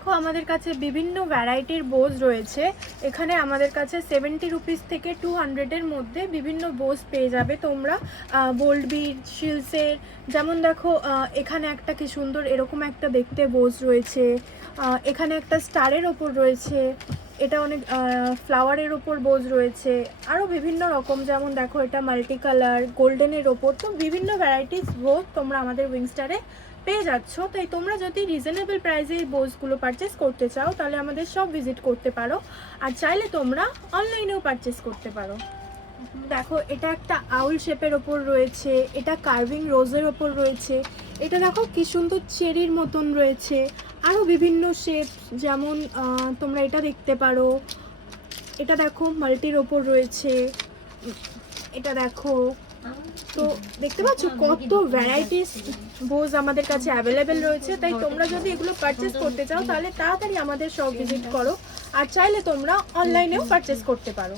দেখো আমাদের কাছে বিভিন্ন ভ্যারাইটির বোজ রয়েছে। এখানে আমাদের কাছে 70 রুপিস থেকে 200-এর মধ্যে বিভিন্ন বোজ পেয়ে যাবে তোমরা। গোল্ড বিড, শিলসের, যেমন দেখো এখানে একটা কি সুন্দর এরকম একটা দেখতে বোজ রয়েছে। এখানে একটা স্টারের ওপর রয়েছে, এটা অনেক ফ্লাওয়ারের ওপর বোজ রয়েছে। আরও বিভিন্ন রকম, যেমন দেখো এটা মাল্টি কালার গোল্ডেনের ওপর। তো বিভিন্ন ভ্যারাইটিস বোজ তোমরা আমাদের উইংস্টারে পেয়ে যাচ্ছ। তাই তোমরা যদি রিজনেবল প্রাইসে এই বোজগুলো পারচেস করতে চাও তাহলে আমাদের সব ভিজিট করতে পারো, আর চাইলে তোমরা অনলাইনেও পারচেস করতে পারো। দেখো এটা একটা আউল শেপের ওপর রয়েছে, এটা কার্ভিং রোজের ওপর রয়েছে, এটা দেখো কি সুন্দর চেরির মতন রয়েছে। আরও বিভিন্ন শেপ, যেমন তোমরা এটা দেখতে পারো, এটা দেখো মাল্টির ওপর রয়েছে, এটা দেখো। তো দেখতে পাচ্ছ কত ভ্যারাইটিস বোজ আমাদের কাছে অ্যাভেলেবেল রয়েছে। তাই তোমরা যদি এগুলো পারচেস করতে চাও তাহলে তাড়াতাড়ি আমাদের শপ ভিজিট করো, আর চাইলে তোমরা অনলাইনেও পারচেস করতে পারো।